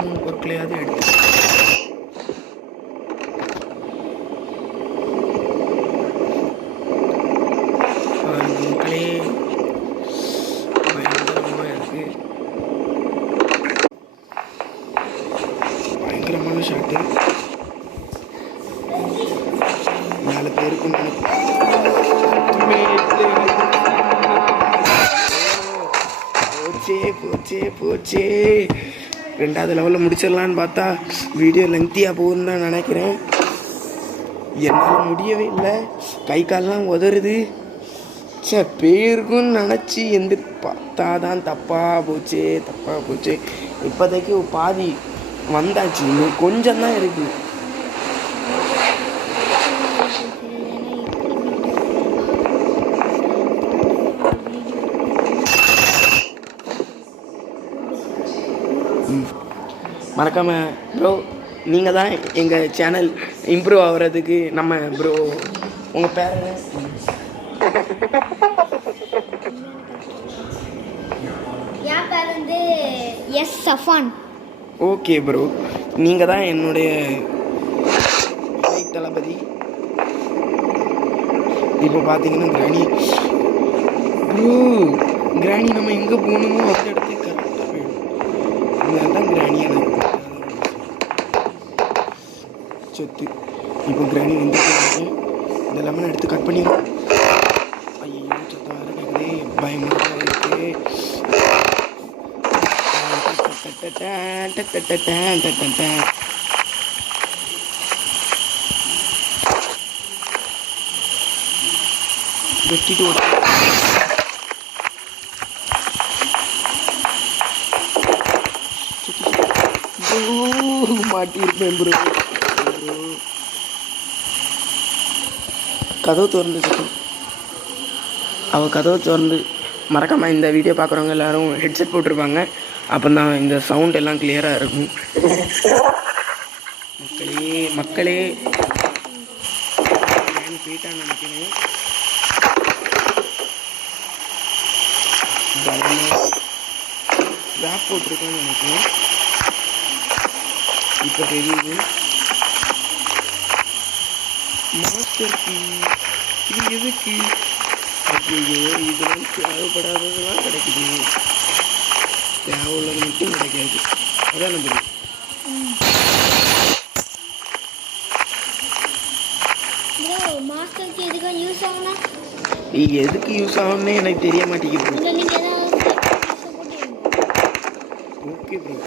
3 பொருட்களையாவது எடுத்து மக்களே பயங்கரமாக இருக்கு. பயங்கரமான ஷாட்டு. 4 பேருக்கும் போச்சே. 2வது லெவலில் முடிச்சிடலான்னு பார்த்தா வீடியோ லெங்க்தியாக போகுதுன்னு தான் நினைக்கிறேன். என்னால் முடியவே இல்லை, கை கால்லாம் உதறுது. பேருக்குன்னு நினச்சி பார்த்தா தான் தப்பாக போச்சு. இப்போதைக்கு பாதி வந்தாச்சு, இன்னும் கொஞ்சம் தான் இருக்குது. மறக்காம ப்ரோ, நீங்கள் தான் எங்கள் சேனல் இம்ப்ரூவ் ஆகிறதுக்கு நம்ம ப்ரோ. உங்கள் பேர் என்ன? என் பேர் வந்து எஸ் சஃபான். ஓகே ப்ரோ, நீங்கள் தான் என்னுடைய தளபதி. இப்போ பார்த்தீங்கன்னா கிராணி நம்ம எங்கே போகணுமோ அந்த இடத்துக்கு கரெக்டாக போயிடும். அதுதான் கிராணியாக சொத்து. இப்போ கிராணி வந்துட்டு இந்த லெமனை எடுத்து கட் பண்ணிடுவோம். ஐயோ சத்தம் வேறு கேட்குதே, பயமாக இருக்கு. வெட்டிட்டு மாட்டியிருப்பேன் ப்ரோ. கதவு திறந்துச்சு. அவள் கதவு திறந்து மறக்காமல் இந்த வீடியோ பார்க்குறவங்க எல்லோரும் ஹெட்செட் போட்டிருப்பாங்க. அப்போ தான் இந்த சவுண்ட் எல்லாம் கிளியராக இருக்கும். மக்களே போயிட்டான்னு நினைக்கிறேன். ட்ராப் போட்டிருக்கேன்னு நினைக்கிறேன். இப்போ தெரியுது. மாஸ்டர் கீ இது எதுக்கு? ஐயோ, இதெல்லாம் தேவைப்படாததெல்லாம் கிடைக்குது, தேவையுள்ளது மட்டும் கிடைக்காது. அதான் நம்புது. மாஸ்டர் கீ எதுக்கு யூஸ் ஆகும்னா எதுக்கு யூஸ் ஆகும்னு எனக்கு தெரிய மாட்டேங்குது.